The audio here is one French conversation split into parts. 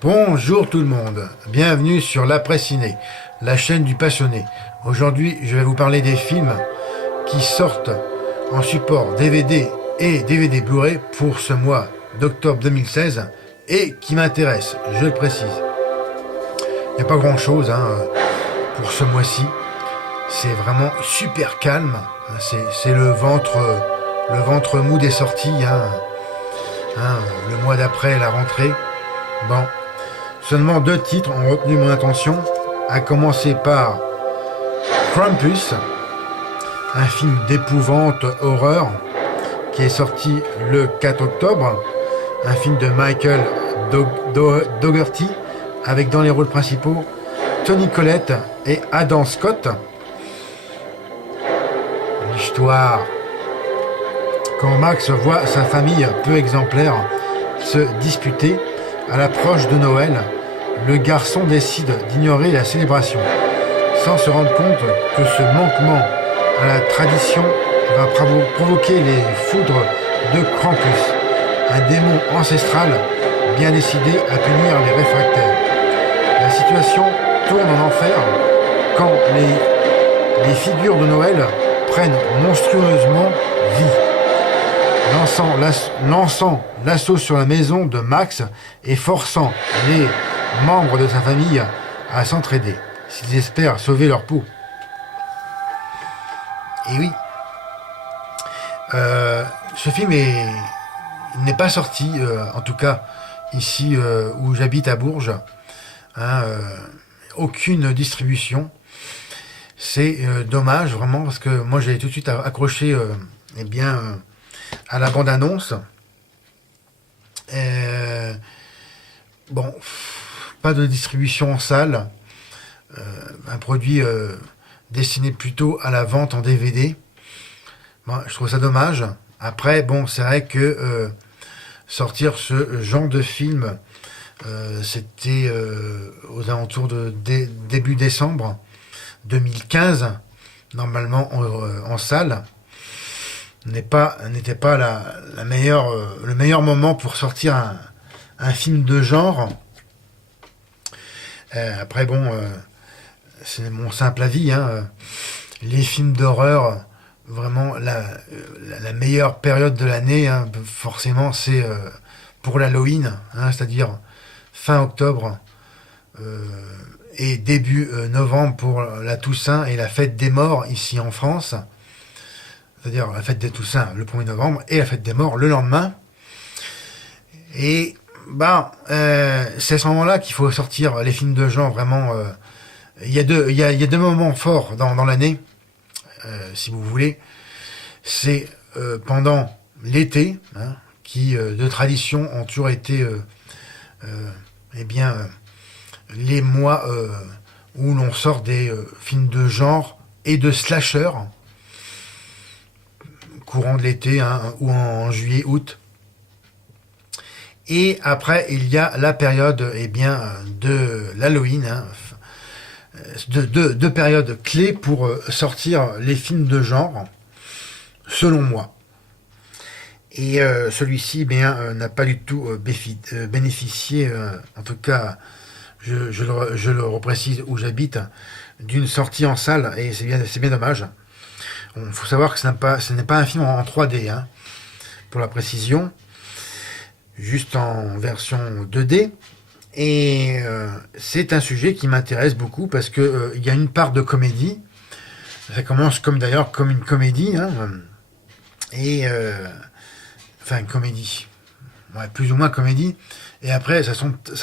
Bonjour tout le monde, bienvenue sur l'Après Ciné, la chaîne du passionné. Aujourd'hui, je vais vous parler des films qui sortent en support DVD et DVD Blu-ray pour ce mois d'octobre 2016 et qui m'intéressent, je le précise. Il n'y a pas grand chose pour ce mois-ci, c'est vraiment super calme, c'est le ventre mou des sorties, le mois d'après la rentrée. Bon, seulement 2 titres ont retenu mon attention, à commencer par Krampus, un film d'épouvante horreur qui est sorti le 4 octobre, un film de Michael Dougherty avec dans les rôles principaux Toni Collette et Adam Scott. L'histoire: quand Max voit sa famille peu exemplaire se disputer à l'approche de Noël, le garçon décide d'ignorer la célébration, sans se rendre compte que ce manquement à la tradition va provoquer les foudres de Krampus, un démon ancestral bien décidé à punir les réfractaires. La situation tourne en enfer quand les figures de Noël prennent monstrueusement vie, lançant l'assaut sur la maison de Max et forçant les membres de sa famille à s'entraider s'ils espèrent sauver leur peau. Et oui, ce film n'est pas sorti, en tout cas ici où j'habite à Bourges, aucune distribution. C'est dommage vraiment, parce que moi j'ai tout de suite accroché à la bande-annonce. Bon, pas de distribution en salle, un produit destiné plutôt à la vente en DVD. Bon, je trouve ça dommage. Après, bon, c'est vrai que sortir ce genre de film, c'était aux alentours de début décembre 2015, normalement en salle, n'était pas le meilleur moment pour sortir un film de genre. Après, bon, c'est mon simple avis. Les films d'horreur, vraiment, la meilleure période de l'année, forcément, c'est pour l'Halloween, c'est-à-dire fin octobre et début novembre pour la Toussaint et la fête des morts ici en France. C'est-à-dire la fête des Toussaints le 1er novembre et la fête des morts le lendemain. Et c'est à ce moment-là qu'il faut sortir les films de genre, vraiment. Il y a deux moments forts dans l'année, si vous voulez. C'est pendant l'été, qui de tradition ont toujours été les mois où l'on sort des films de genre et de slasher, courant de l'été, ou en juillet, août. Et après, il y a la période de l'Halloween, deux périodes clés pour sortir les films de genre, selon moi. Et celui-ci n'a pas du tout bénéficié, en tout cas, je le reprécise où j'habite, d'une sortie en salle, et c'est bien dommage. Il faut savoir que ce n'est pas un film en 3D, pour la précision, juste en version 2D. Et c'est un sujet qui m'intéresse beaucoup parce que il y a une part de comédie. Ça commence comme une comédie, une comédie, plus ou moins comédie. Et après, ça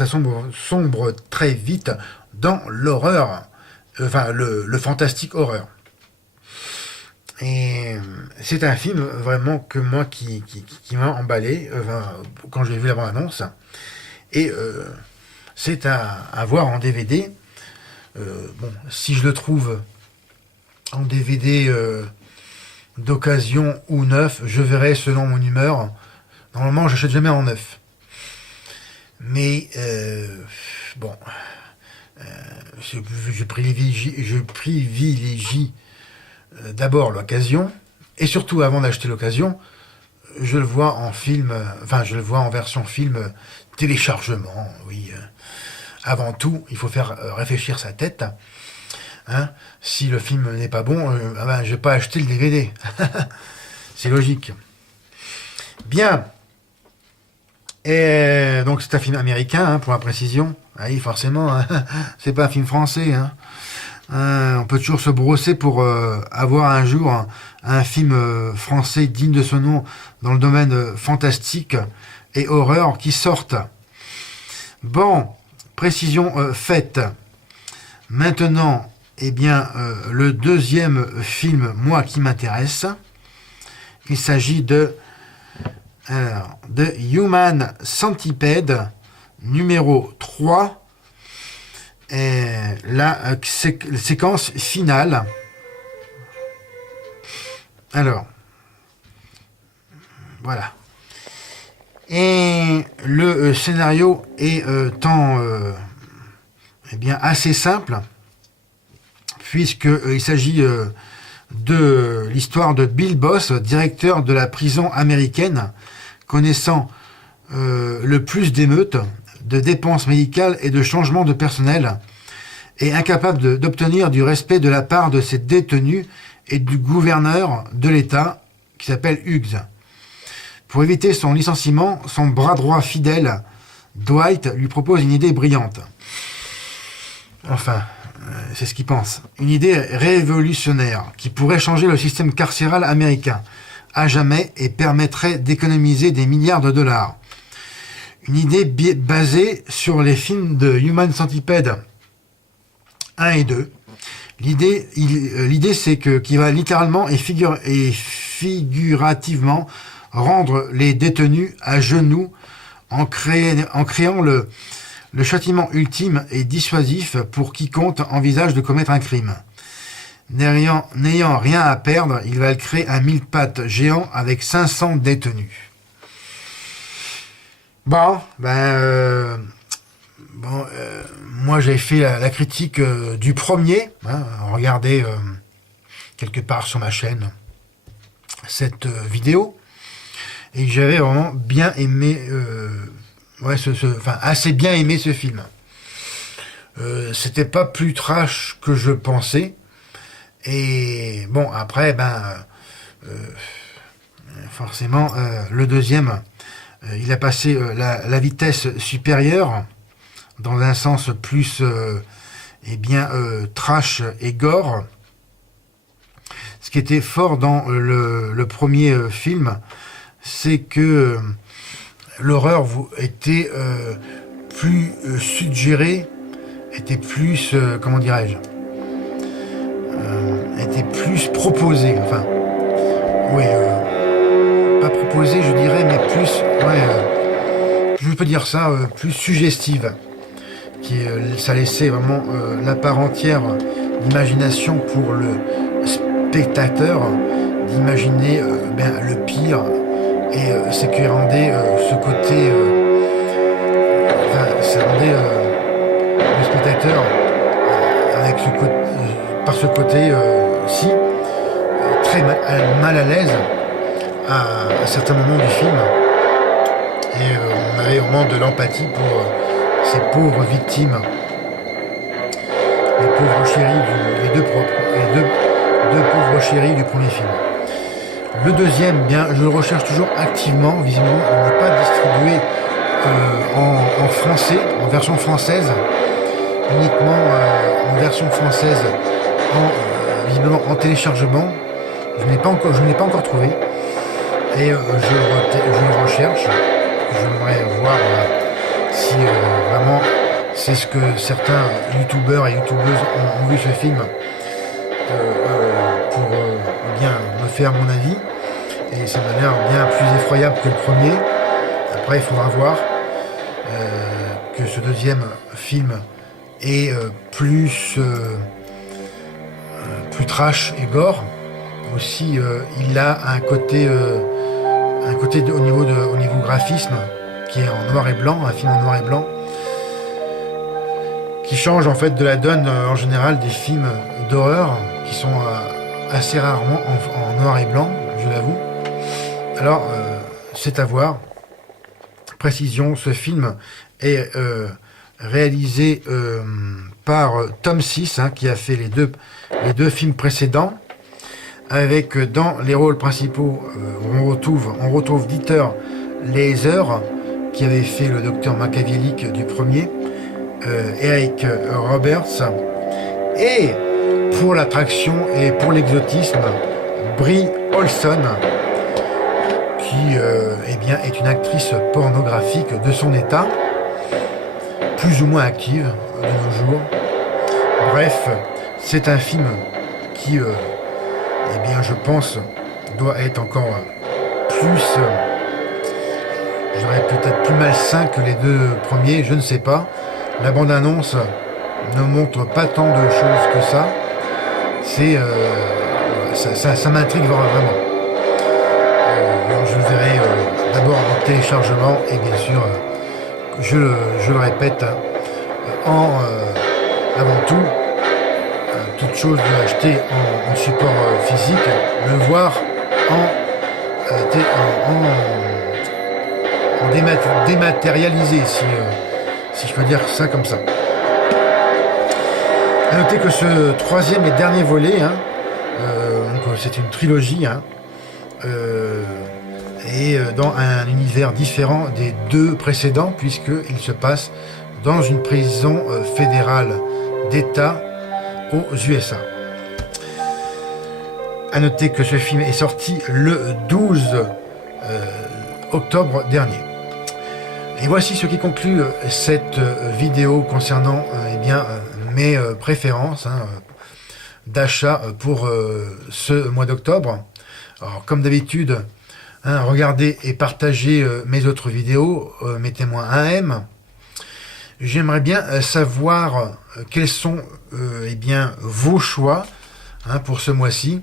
sombre très vite dans l'horreur, le fantastique horreur. Et c'est un film vraiment que moi qui m'a emballé quand j'ai vu la bande-annonce. Et c'est à voir en DVD. Si je le trouve en DVD d'occasion ou neuf, je verrai selon mon humeur. Normalement, j'achète jamais en neuf. Mais je privilégie d'abord l'occasion, et surtout avant d'acheter l'occasion, je le vois en film, je le vois en version film téléchargement, oui. Avant tout, il faut faire réfléchir sa tête. Hein. Si le film n'est pas bon, je vais pas acheter le DVD. C'est logique. Bien. Et donc c'est un film américain, hein, pour la précision. Ah oui, forcément, hein, c'est pas un film français. Hein. On peut toujours se brosser pour avoir un jour un film français digne de ce nom dans le domaine fantastique et horreur qui sorte. Bon, précision faite. Maintenant, eh bien, le deuxième film, moi, qui m'intéresse, il s'agit de Human Centipede, numéro 3, et la séquence finale. Alors, voilà. Et le scénario est eh bien, assez simple, puisqu'il s'agit de l'histoire de Bill Boss, directeur de la prison américaine, connaissant le plus d'émeutes, de dépenses médicales et de changements de personnel, et incapable d'obtenir du respect de la part de ses détenus et du gouverneur de l'État, qui s'appelle Hughes. Pour éviter son licenciement, son bras droit fidèle, Dwight, lui propose une idée brillante. Enfin, c'est ce qu'il pense. Une idée révolutionnaire qui pourrait changer le système carcéral américain à jamais et permettrait d'économiser des milliards de dollars. Une idée basée sur les films de Human Centipede 1 et 2. L'idée c'est qu'il va littéralement et figurativement rendre les détenus à genoux en créant le châtiment ultime et dissuasif pour quiconque envisage de commettre un crime. N'ayant rien à perdre, il va créer un mille-pattes géant avec 500 détenus. Bon, moi j'ai fait la critique du premier, hein, regardez quelque part sur ma chaîne cette vidéo, et j'avais vraiment bien aimé, assez bien aimé ce film. C'était pas plus trash que je pensais, et bon après forcément le deuxième, il a passé la vitesse supérieure dans un sens plus trash et gore. Ce qui était fort dans le premier film, c'est que l'horreur était plus suggérée, était plus était plus proposée. Enfin, pas proposée, je dirais, mais plus, je peux dire ça, plus suggestive. Ça laissait vraiment la part entière d'imagination pour le spectateur d'imaginer le pire, et c'est qui rendait ce côté ça rendait le spectateur avec par ce côté si très mal à l'aise à certains moments du film, et on avait vraiment de l'empathie pour ces pauvres victimes, les pauvres chéris les deux pauvres chéris du premier film. Le deuxième, je le recherche toujours activement. Visiblement, il n'est pas distribué en français, en version française, uniquement en version française, visiblement en téléchargement. Je ne l'ai pas encore trouvé, et je le recherche. J'aimerais voir si vraiment c'est ce que certains youtubeurs et youtubeuses ont vu ce film, pour bien me faire mon avis, et ça m'a l'air bien plus effroyable que le premier. Après il faudra voir que ce deuxième film est plus trash et gore. Aussi il a un côté au niveau graphisme qui est en noir et blanc, un film en noir et blanc, qui change en fait de la donne en général des films d'horreur qui sont assez rarement en noir et blanc, je l'avoue. Alors c'est à voir. Précision, ce film est réalisé par Tom Sis, hein, qui a fait les deux films précédents, avec dans les rôles principaux, on retrouve Dieter Laser, qui avait fait le docteur machiavélique du premier, Eric Roberts, et pour l'attraction et pour l'exotisme, Brie Olson, qui eh bien, est une actrice pornographique de son état, plus ou moins active de nos jours. Bref, c'est un film qui, eh bien, je pense, doit être encore plus, je dirais peut-être plus malsain que les deux premiers, je ne sais pas. La bande-annonce ne montre pas tant de choses que ça. C'est, ça m'intrigue vraiment. Je le verrai d'abord en téléchargement et bien sûr, je le répète, avant tout, toute chose de l'acheter en support physique, le voir en dématérialisé, si je peux dire ça comme ça. A noter que ce troisième et dernier volet, hein, donc c'est une trilogie, hein, et dans un univers différent des deux précédents, puisqu'il se passe dans une prison fédérale d'État aux USA. A noter que ce film est sorti le 12 octobre dernier. Et voici ce qui conclut cette vidéo concernant eh bien, mes préférences, hein, d'achat pour ce mois d'octobre. Alors, comme d'habitude, hein, regardez et partagez mes autres vidéos, mettez-moi un M. J'aimerais bien savoir quels sont eh bien, vos choix, hein, pour ce mois-ci.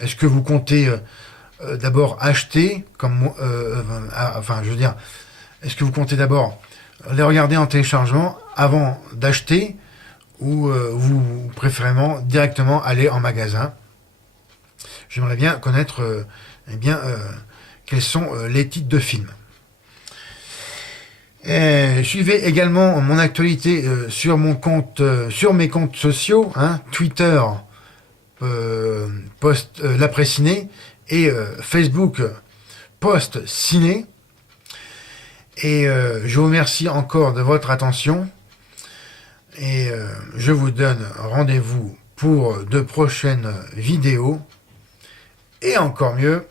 Est-ce que vous comptez d'abord acheter, enfin je veux dire, est-ce que vous comptez d'abord les regarder en téléchargement avant d'acheter, ou vous préférez directement aller en magasin? J'aimerais bien connaître eh bien, quels sont les titres de films. Suivez également mon actualité sur mon compte, sur mes comptes sociaux, hein, Twitter, post l'après-ciné, et Facebook, post ciné. Et je vous remercie encore de votre attention. Et je vous donne rendez-vous pour de prochaines vidéos. Et encore mieux,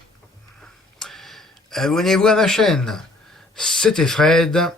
abonnez-vous à ma chaîne. C'était Fred.